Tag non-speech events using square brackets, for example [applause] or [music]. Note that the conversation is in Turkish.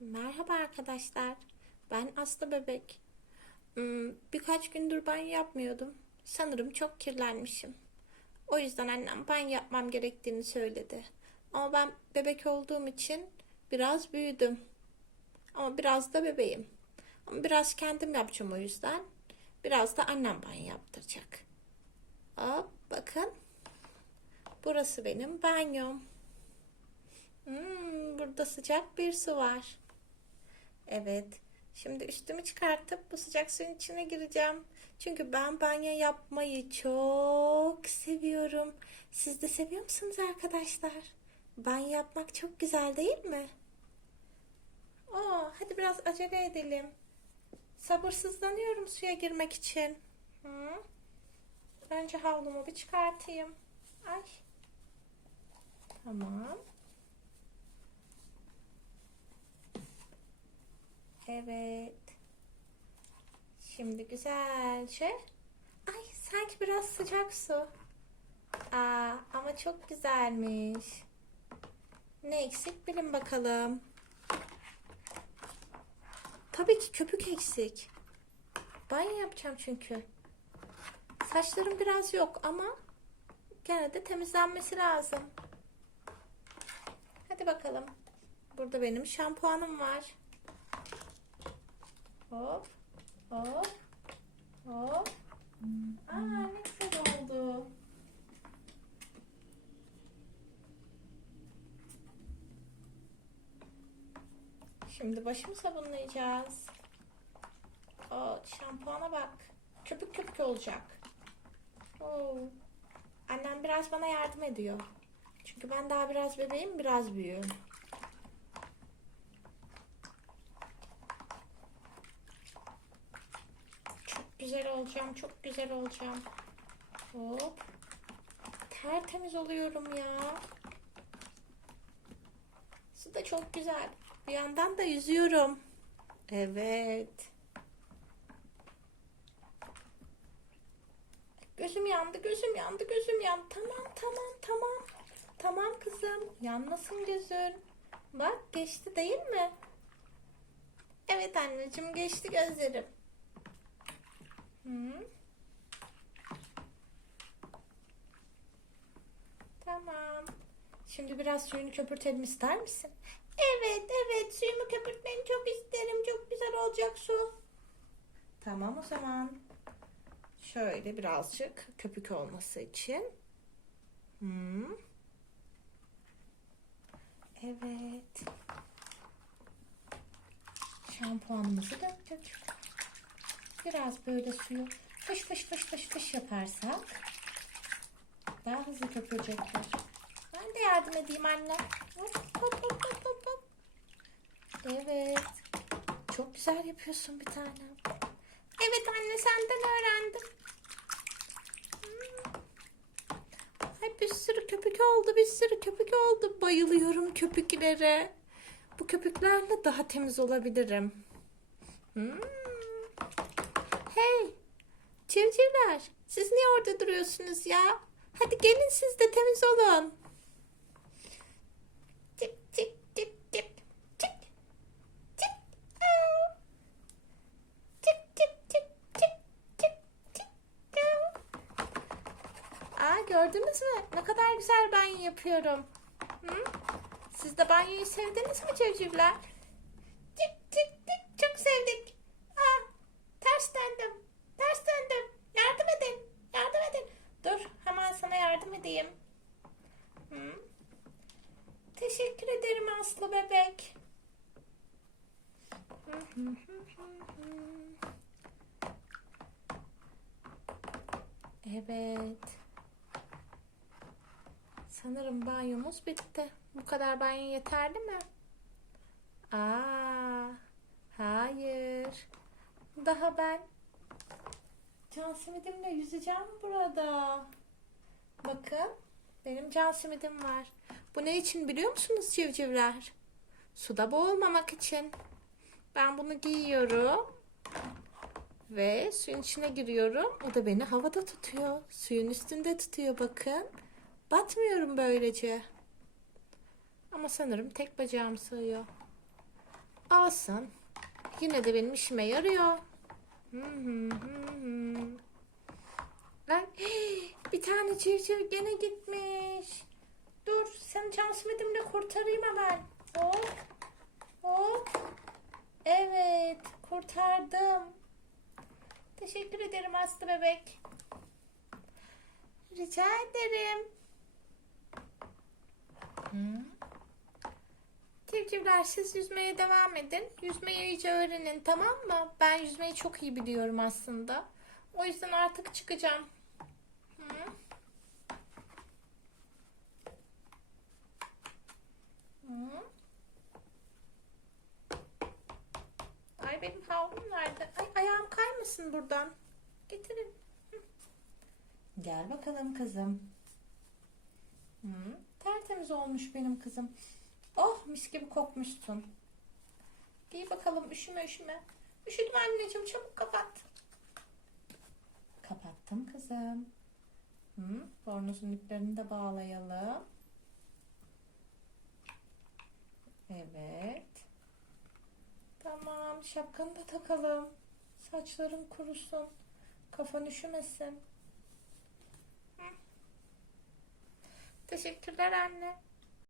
Merhaba arkadaşlar. Ben Aslı Bebek. Hmm, Birkaç gündür banyo yapmıyordum. Sanırım çok kirlenmişim. O yüzden annem banyo yapmam gerektiğini söyledi. Ama ben bebek olduğum için biraz büyüdüm. Ama biraz da bebeğim. Ama biraz kendim yapacağım o yüzden. Biraz da annem banyo yaptıracak. Hop bakın. Burası benim banyom. Hmm, burada sıcak bir su var. Evet. Şimdi üstümü çıkartıp bu sıcak suyun içine gireceğim. Çünkü ben banyo yapmayı çok seviyorum. Siz de seviyor musunuz arkadaşlar? Banyo yapmak çok güzel değil mi? Oo, hadi biraz acele edelim. Sabırsızlanıyorum suya girmek için. Hı? Önce havlumu bir çıkartayım. Ay. Tamam. Evet. Şimdi güzelce. Ay sanki biraz sıcak su. Aa, ama çok güzelmiş. Ne eksik bilin bakalım. Tabii ki köpük eksik. Banyo yapacağım çünkü. Saçlarım biraz yok ama gene de temizlenmesi lazım. Hadi bakalım. Burada benim şampuanım var. Hop, hop, hop. Aa ne güzel oldu. Şimdi başımı sabunlayacağız. O şampuana bak. Köpük köpük olacak. Oo. Annem biraz bana yardım ediyor. Çünkü ben daha biraz bebeğim, biraz büyüğüm. Çok güzel olacağım, çok güzel olacağım. Hop. Tertemiz oluyorum ya. Su da çok güzel. Bir yandan da yüzüyorum. Evet. Gözüm yandı, gözüm yandı, gözüm yandı. Tamam, tamam, tamam. Tamam kızım. Yanmasın gözün. Bak geçti değil mi? Evet anneciğim geçti gözlerim. Tamam. Şimdi biraz suyunu köpürtelim ister misin? Evet, evet. Suyumu köpürtmeni çok isterim. Çok güzel olacak su. Tamam o zaman. Şöyle birazcık köpük olması için. Hmm. Evet. Şampuanımızı döktük. Biraz böyle suyu fış fış fış fış fış yaparsak daha hızlı köpürecektir. Ben de yardım edeyim anne. Hop hop hop hop hop. Evet. Çok güzel yapıyorsun bir tanem. Evet anne senden öğrendim. Hmm. Ay bir sürü köpük oldu, bir sürü köpük oldu. Bayılıyorum köpüklere. Bu köpüklerle daha temiz olabilirim. Hmm. Civcivler, siz niye orada duruyorsunuz ya? Hadi gelin siz de temiz olun. Çık çık çık çık çık çık. Aa. Çık çık çık çık çık. Aa. Gördünüz mü? Ne kadar güzel banyo yapıyorum. Hı? Siz de banyoyu sevdiniz mi civcivler? Çık çık çık çok sevdik. Aa, ters döndüm. Ters döndüm. Yardım edin. Yardım edin. Dur hemen sana yardım edeyim. Hı? Teşekkür ederim Aslı bebek. Evet. Sanırım banyomuz bitti. Bu kadar banyo yeterli mi? Aa, hayır. Daha ben can simidimle yüzeceğim burada. Bakın, benim can simidim var. Bu ne için biliyor musunuz civcivler? Suda boğulmamak için. Ben bunu giyiyorum. Ve suyun içine giriyorum. O da beni havada tutuyor. Suyun üstünde tutuyor bakın. Batmıyorum böylece. Ama sanırım tek bacağım sığıyor. Alsın. Yine de benim işime yarıyor. Hı hı hı hı. [gasps] Ay, bir tane civciv gene gitmiş. Dur seni can simidimle kurtarayım hemen. Hop. Hop. Evet kurtardım. Teşekkür ederim Aslı bebek. Rica ederim. Hı? Civcivler siz yüzmeye devam edin. Yüzmeyi iyice öğrenin tamam mı? Ben yüzmeyi çok iyi biliyorum aslında. O yüzden artık çıkacağım. Hı? Hı? Ay benim havlum nerede? Ay ayağım kaymasın buradan. Getirin. Gel bakalım kızım. Hı, tertemiz olmuş benim kızım. Oh mis gibi kokmuşsun. Giy bakalım üşüme üşüme. Üşüdüm anneciğim çabuk kapat. Kapattım kızım. Hı, bornozun iplerini de bağlayalım. Evet. Şapkanı da takalım. Saçların kurusun. Kafan üşümesin. Teşekkürler anne.